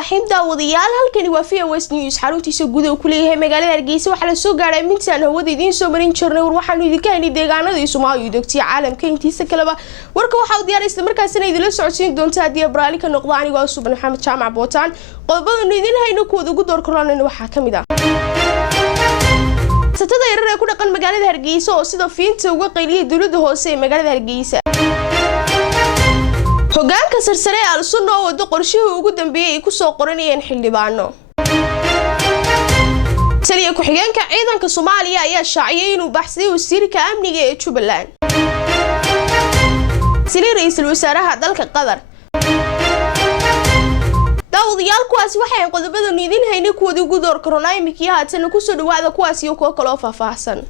الرحيم daawadayaal halkani waa VOS News xaruntiisa guud oo kuleeyahay magaalada Hargeysa waxa la soo gaaray mintaan hawada idin soo marin jirnay waxaanu idinka helnay deegaanada Soomaaliya dogtiya caalamka intiisa kaleba warka waxa uu diyaaristay markaasina idin socodsiin doonta hadii Abraali ka noqdo aniga Suban Maxamed Jaamac Bootaan qodobada idin hayno kuwada ugu door kornaan waxa kamid ah satada yarar ee ku dhaqan magaalada Hargeysa oo sida fiinta uga qayliyay dawladda hoose ee magaalada Hargeysa hogaanka sarsare al-sunna oo wada qorshihii ugu dambeeyay ay ku soo qoranayeen xildhibaano taliye ku xigeenka ciidanka Soomaaliya ayaa shaaciyay inuu baxsaday wasiirka amniga ee Jubbaland saliir ra'iisul wasaaraha dalka Qatar daawadayaal kuwaas waxay qodobada idin haynay kuwada ugu door kornaa imikii haatan ku soo dhawaada kuwaas iyo kuwa kale oo faahfaahsan